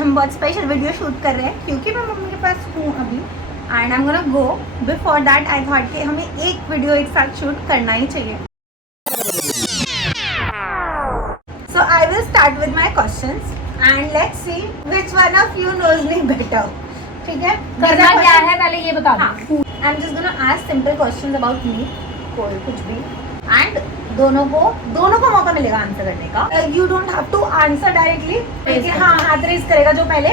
हम बहुत special video shoot कर रहे हैं क्योंकि मैं मम्मी के पास हूँ अभी and I am gonna go. Before that I thought कि हमें एक वीडियो एक साथ शूट करना ही चाहिए। So I will start with my questions and let's see which one of you knows me better. ठीक है, करना क्या है पहले ये बता दो। I am just gonna ask simple questions about me, कोई कुछ भी, एंड दोनों को मौका मिलेगा आंसर करने का। You don't have to answer directly. हाँ, हाथ रेज करेगा जो पहले,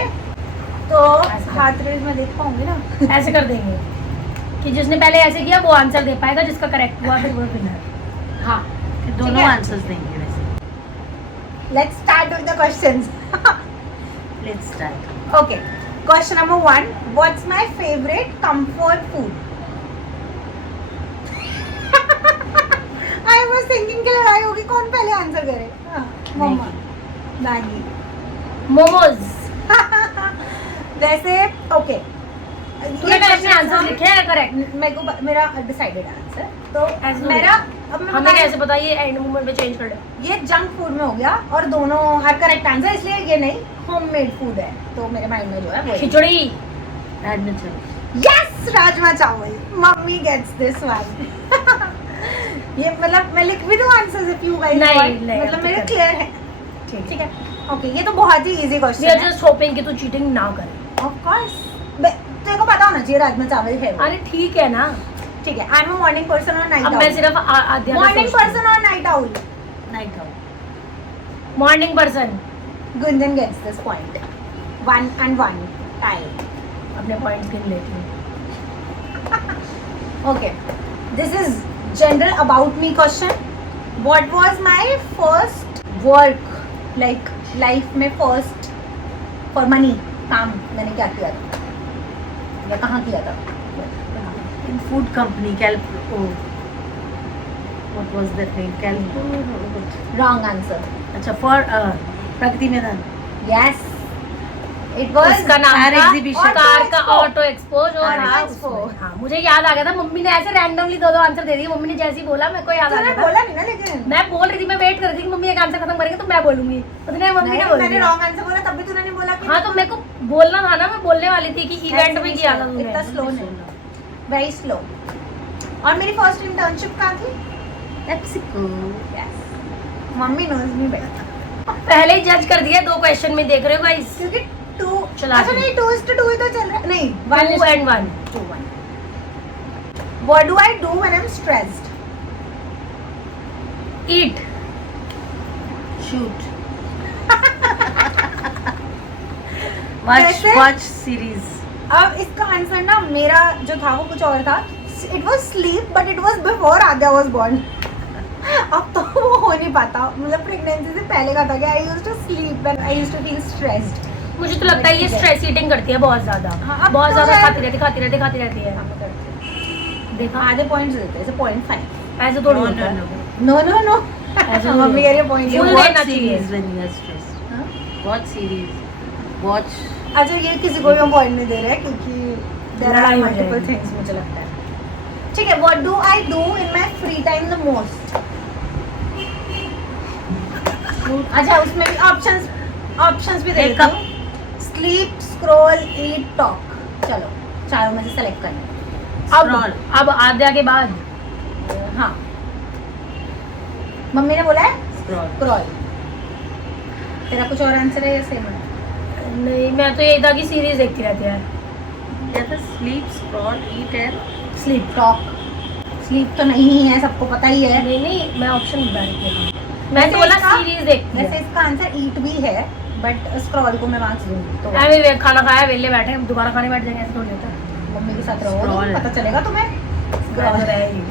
तो हाथ रेज में देख पाऊंगी ना। ऐसे कर देंगे कि जिसने पहले ऐसे किया वो आंसर दे पाएगा, जिसका करेक्ट हुआ फिर वो विनर। हाँ, दोनों आंसर्स देंगे वैसे। Let's start with the questions. Let's start. Okay, question number 1, what's my favourite comfort food? I was thinking कि लड़ाई होगी कौन पहले आंसर करे। हाँ, मम्मा। मैगी। मोमोज। वैसे ओके, तूने अपने आंसर लिखे हैं करेक्ट? मेरे को मेरा डिसाइडेड आंसर ऐसे तो मेरा अब मैं हमें कैसे पता ये एंड मोमेंट पे चेंज कर दे? ये जंक फूड में हो गया और दोनों हर करेक्ट आंसर, इसलिए ये नहीं होममेड फूड है। तो मेरे माइंड में जो है वो खिचड़ी। राजमा चावल। यस, राजमा चावल। Mummy gets this one. ये मतलब मैं लिख भी दूं answers if you guys want, मतलब मेरे क्लियर है। ठीक है, ओके, ये तो बहुत ही इजी क्वेश्चन वी आर है। जस्ट होपिंग कि तू चीटिंग ना करे। ऑफ कोर्स तेरे को पता होना चाहिए राजमा चावल है वो। अरे ठीक है ना, ठीक है, I am a morning person और नाइट अब आउल। मैं सिर्फ आध्या का मॉर्निंग सोचती हूँ। पर्सन और night owl. Night out. Morning person. Gunjan gets this point. 1 and 1 time. अपने पॉइंट्स गिन लेती हूँ। Okay, this is general about me question. What was my first work, like life में first for money काम मैंने क्या किया था या कहाँ किया था? In food company, what was that name? Wrong answer. अच्छा, for Pragati Maidan. Yes, it was उसका नाम कार था exhibition। कार का Expo। ऑटो एक्सपो जो कार था एक्सपो। उसमें। हाँ, मुझे याद आ गया था। मम्मी ने ऐसे रैंडमली दो आंसर दे दिए। मम्मी ने जैसे ही बोला मेरे को याद आ तूने गया था। बोला नहीं ना, लेकिन मैं बोल रही थी, मैं वेट कर रही थी कि मम्मी एक आंसर खत्म करेंगे तो मैं बोलूंगी। उसने मम्मी ने नहीं, बोल मैंने दिया। wrong answer बोला तब भी तूने नहीं बोला कि हाँ, तो मेरे को बोलना था ना, मैं बोलने वाली थी कि इवेंट में किया था इतना तुमने। स्लो नहीं, वेरी स्लो। और मेरी फर्स्ट इंटर्नशिप कहाँ थी? PepsiCo. Yes, mummy knows me better पहले ही जज कर दिया 2 क्वेश्चन में, देख रहे हो गाइस? क्योंकि 2 चला अच्छा दी। नहीं 2:2 ही तो चल रहा है। नहीं 2 and 1। 1. What do I do when I'm stressed? Eat। Shoot। कैसे? Watch series। अब इसका आंसर ना मेरा जो था वो कुछ और था। It was sleep, but it was before Adya was born. अब तो वो हो नहीं पाता, मतलब प्रेगनेंसी से पहले का था कि I used to sleep when I used to feel stressed. मुझे तो लगता है ये स्ट्रेस ईटिंग करती है बहुत ज्यादा। हाँ, अब बहुत तो ज्यादा है। खाती रहती है। देखा, आधे पॉइंट्स देते हैं, जैसे 0.5। ऐसे थोड़ी No, होता no, है। no। नो ऐसे मम्मी कह रही है पॉइंट। You Full watch देना चाहिए। series when you are stressed। Watch series। Watch। अच्छा, ये किसी को भी हम पॉइंट नहीं दे रहे हैं क्योंकि देयर आर लड़ाई हो मल्टीपल जाएगी। थिंग्स, मुझे लगता है। ठीक है, what do I do in my free time the most? अच्छा, उसमें भी ऑप्शंस भी दे Wake देती up। हूँ। स्लीप, स्क्रॉल, ईट, टॉक। चलो, चारों में से सेलेक्ट करना Scroll। अब आध्या के बाद है। हाँ, मम्मी ने बोला है Scroll। स्क्रॉल। तेरा कुछ और आंसर है या सेम है? नहीं, मैं तो यही था कि सीरीज देखती रहती है। क्या था? Sleep, scroll, eat and sleep, talk. Sleep तो नहीं है, सबको पता ही है। नहीं, मैं ऑप्शन बता रही थी। मैं वैसे तो बोला इसका- सीरीज देखती वैसे है। इसका आंसर ईट भी है, बट स्क्रॉल को मैं मार्क्स दूंगी। तो ऐसे खाना खाया, वेले बैठे, दोबारा खाने बैठ जाएंगे, ऐसे थोड़ी होता है। मम्मी के साथ रहो Scroll। तो पता चलेगा तुम्हें। Scroll रहेगी।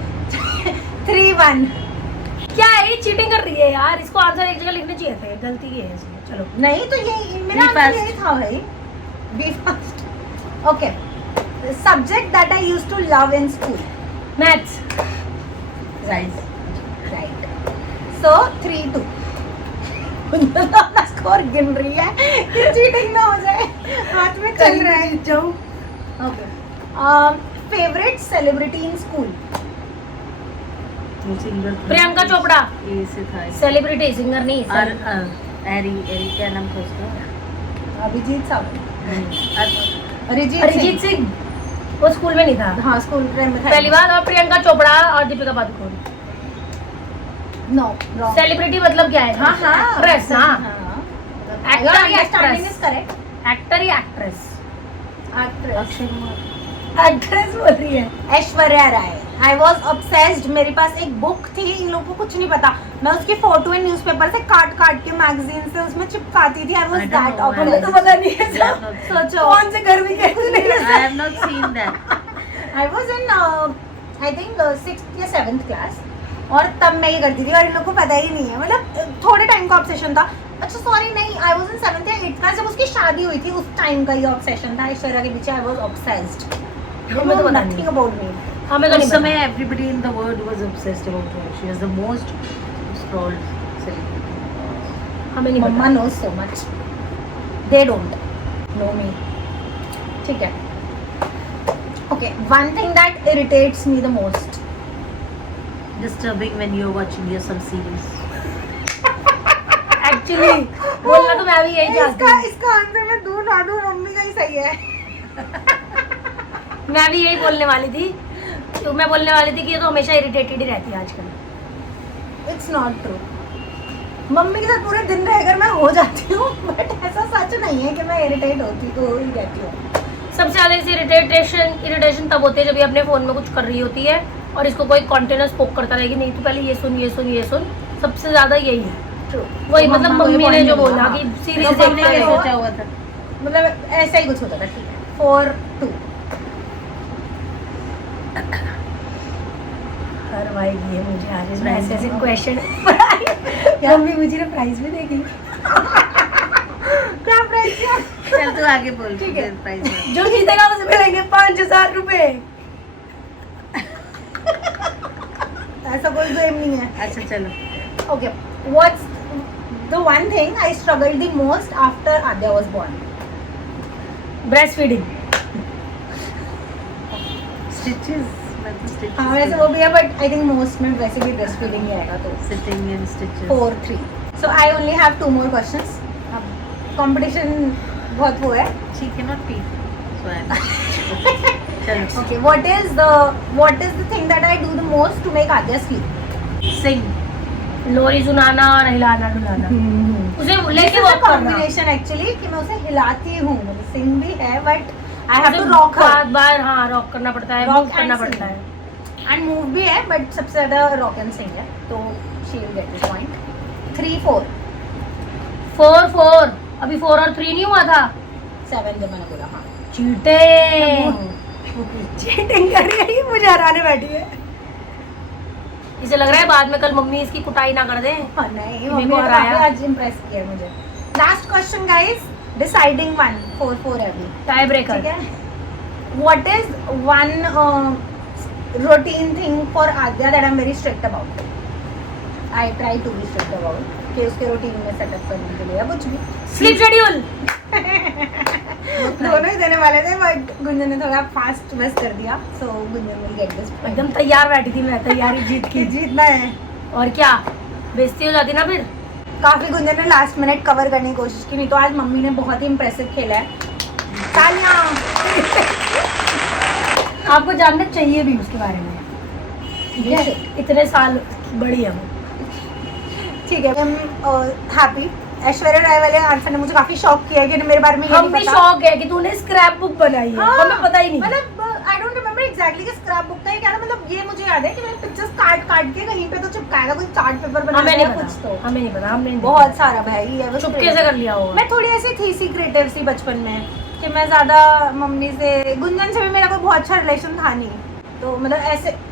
3-1। क्या है ये? चीटिंग कर रही है यार। इसको आंसर एक जगह लिखने चाहिए थे, गलती की है इसमें। चलो, नहीं तो ये मेरा Be आंसर fast। यही था भाई। Be fast. Okay, subject that I used to love in school. Maths. science। Right, so 3-2। अपना स्कोर गिन रही है कि चीटिंग ना हो जाए, हाथ में चल रहा है। जाओ। Okay, favourite celebrity in school? वो सिंगर था। प्रियंका चोपड़ा। ए से था। सेलिब्रिटी, सिंगर नहीं। और एरी क्या नाम था उसका? अभिजीत सावंत, Hmm. अरिजीत सिंह वो स्कूल में नहीं था। हाँ स्कूल टाइम में था। पहली बार। और प्रियंका चोपड़ा और Deepika Padukone. No wrong. Celebrity मतलब क्या है? हाँ हाँ एक्ट्रेस। हाँ, एक्टर Actor या understanding actress? Is correct. Actor या actress? Actress Akshay Kumar. Actress बोल रही है। Aishwarya Rai. I was obsessed. मेरे पास एक बुक थी, इन लोगों को कुछ नहीं पता, मैं उसकी फोटो न्यूज़पेपर से काट काट के मैगजीन से उसमें चिपकाती थी। I was I don't that know, हमें तो ऑब्सेस्ड। पता नहीं है I have सब। not seen. सोचो। कौन से घर में गए तूने? I have not seen that. I was in I think 6th या 7th क्लास, और तब मैं ये करती थी और इन लोगों को पता ही नहीं है, मतलब थोड़े टाइम का ऑब्सेशन था। अच्छा सॉरी नहीं, आई वॉज इन 7th या 8th क्लास, जब उसकी शादी हुई थी उस टाइम का ये ऑब्सेशन था ऐश्वर्या के पीछे। आई वॉज ऑब्सेस्ड। हमें तो पता नहीं। Nothing about me. हमें तो उस नहीं समय पता। everybody in the world was obsessed about her. She was the most scrolled celebrity. हमें नहीं मम्मा पता। knows so much. They don't know me. ठीक है। Okay, one thing that irritates me the most. Disturbing when you're watching some series. Actually बोलना तो मैं भी यही चाहती इसका हूँ। इसका आंसर मैं दूं ना दूं, मम्मी का ही सही है। मैं भी यही बोलने वाली थी। तो मैं बोलने वाली थी कि ये तो हमेशा इरिटेटेड ही रहती है आजकल। It's not true. मम्मी के साथ पूरे दिन रहकर मैं हो जाती हूँ, बट ऐसा सच नहीं है कि मैं इरिटेट होती तो ही रहती हूँ। सबसे ज़्यादा इसे इरिटेशन तब होती है जब ये अपने फ़ोन में कुछ कर रही होती है और इसको कोई कॉन्टिन्यूस पोक करता रहेगी, नहीं तो पहले ये सुन ये सुन ये सुन। सबसे ज़्यादा यही है। True. वही तो मतलब मम्मा को ये मम्मी ने point जो मिला, बोला हाँ। कि तो सीरीज मम्मी हमने ने क्या तो- सोचा हुआ था? मतलब ऐसा ही कुछ होता था। ठीक है 4-2। हर भाई ये मुझे आज इसमें Prize ऐसे मिला। क्वेश्चन मम्मी मुझे ना प्राइज भी देगी। क्या प्राइस है? चल तू आगे बोल. ठीक है. Prize में. जो जीतेगा उसे मिलेंगे 5,000 रुपए। ऐसा कोई गेम नहीं है। अच्छा चलो. Okay, what's the one thing I struggled the most after Adya was born? Breast feeding. Stitches. मैं तो stitches. हाँ वैसे वो भी है, but I think most में वैसे भी breast feeding ही आएगा तो Sitting and stitches. 4-3. So I only have 2 more questions. अब competition बहुत वो है. She cannot pee. So I'm. चलो. Okay, what is the thing that I do the most to make Adya sleep? Sing. लोरी सुनाना और हिलाना डुलाना। उसे लेके वॉक करना। कॉम्बिनेशन एक्चुअली कि मैं उसे हिलाती हूँ, मतलब सिंग भी है बट आई हैव उसे टू रॉक बार बार हाँ रॉक करना पड़ता है, Rock move करना and पड़ता sing. है। एंड मूव भी है, बट सबसे ज्यादा रॉक एंड सिंग है, तो she will get this point. 3-4. 4-4 अभी 4 और 3 नहीं हुआ था। 7 जब मैंने बोला. हाँ चीटिंग कर रही है ये, मुझे हराने बैठी है। इसे लग रहा है बाद में कल मम्मी इसकी कुटाई ना कर दे। हाँ, नहीं मेरे मम्मी को ने हराया। काफी आज इम्प्रेस किया मुझे. Last question guys, deciding one. 4-4 है अभी. Tie breaker. ठीक है. What is one routine thing for Adya that I'm very strict about? I try to be strict about कि उसके रूटीन में सेटअप करने के लिए या कुछ भी. Sleep schedule. दोनों ही देने वाले थे बट गुंजन ने थोड़ा फास्ट बस कर दिया, सो गुंजन विल गेट दिस. एकदम तैयार बैठी थी मैं, तैयारी जीत कि की। जीतना है. और क्या बेइज्जती हो जाती ना फिर। काफी गुंजन ने लास्ट मिनट कवर करने की कोशिश की, नहीं तो आज मम्मी ने बहुत ही इम्प्रेसिव खेला है. तालियां. आपको जानना चाहिए भी उसके बारे में, ठीक है? इतने साल बड़ी है वो। ठीक है. I am happy. Aishwarya Rai वाले आंसर ने मुझे काफी शॉक किया है कि मेरे बारे में ये हम नहीं भी पता. शौक है कि तूने स्क्रैप बुक बनाई है, हाँ, हमें पता ही नहीं। मतलब आई डोंट रिमेम्बर एग्जैक्टली कि स्क्रैप बुक था ये क्या था. मतलब ये मुझे याद है कि मैंने पिक्चर्स काट काट के कहीं पे तो चिपकाया था, कोई चार्ट पेपर हमें बनाया नहीं था कुछ. पता, तो हमें नहीं पता, हमने नहीं बहुत देखा। सारा भाई ये was चुपके crazy. से कर लिया होगा। मैं थोड़ी ऐसी थी सीक्रेटिव सी बचपन में कि मैं ज्यादा मम्मी से, गुंजन से भी मेरा कोई बहुत अच्छा रिलेशन था नहीं, तो मतलब ऐसे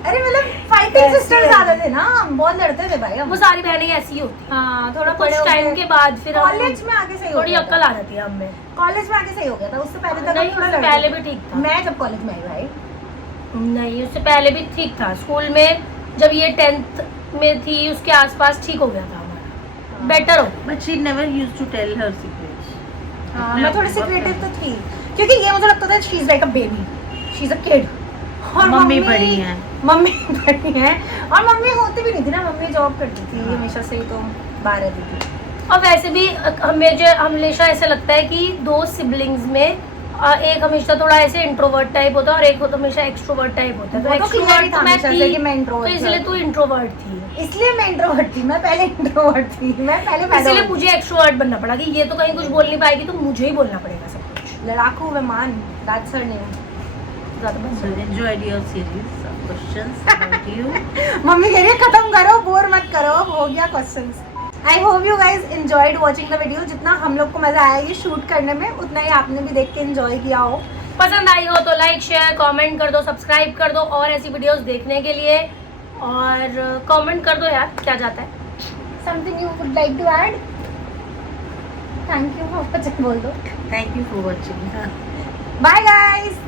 अरे मतलब फाइटिंग ऐसे सिस्टर ज्यादा थे ना, हम बहुत लड़ते थे भाई हम. वो सारी बहनें ऐसी ही होती हैं। हाँ थोड़ा कुछ टाइम के बाद फिर हम- कॉलेज में आके सही हो थोड़ी गया अक्ल था. आ जाती है हमें। कॉलेज में आके सही हो गया था, उससे पहले तक नहीं, हम थोड़ा उससे लड़ते पहले थे. भी ठीक था। मैं जब कॉलेज में आई भाई, नहीं उससे पहले भी ठीक था। स्कूल में जब ये 10th में थी उसके आसपास ठीक हो गया था हमारा, बेटर हो। But she never used to tell her secrets. हाँ मैं थोड़ी सीक्रेटिव तो थी क्योंकि ये मुझे लगता था she is like a baby, she is a kid. और मम्मी बड़ी हैं. मम्मी बड़ी हैं और मम्मी होती भी नहीं थी ना, मम्मी जॉब करती थी हमेशा से ही, तो बाहर रहती थी. और वैसे भी हमेशा ऐसा लगता है कि दो सिबलिंग्स में एक हमेशा थोड़ा ऐसे इंट्रोवर्ट टाइप होता है और एक हमेशा एक्सट्रोवर्ट टाइप होता है। वो तो clear ही था तो मैं हमेशा से थी, कि मैं तो introvert इसलिए थी। तू इंट्रोवर्ट थी, इसलिए मैं इंट्रोवर्ट थी, मैं पहले इंट्रोवर्ट थी, मैं पहले पैदा इसलिए हुई। मुझे एक्सट्रोवर्ट बनना पड़ा कि ये तो कहीं कुछ बोल नहीं पाएगी तो मुझे ही बोलना पड़ेगा सब कुछ। लड़ाकू विमान, दैट्स हर नेम। ज्यादा बस So enjoyed your series. Some questions about you. Mummy कह रही है खत्म करो, बोर मत करो, अब हो गया questions. I hope you guys enjoyed watching the video. जितना हम लोग को मजा आया ये शूट करने में, उतना ही आपने भी देख के एंजॉय किया हो। पसंद आई हो तो लाइक शेयर कमेंट कर दो, सब्सक्राइब कर दो और ऐसी वीडियोस देखने के लिए, और कमेंट कर दो यार क्या जाता है। Something you would like to add? Thank you, बोल दो। Thank you for watching. Bye guys.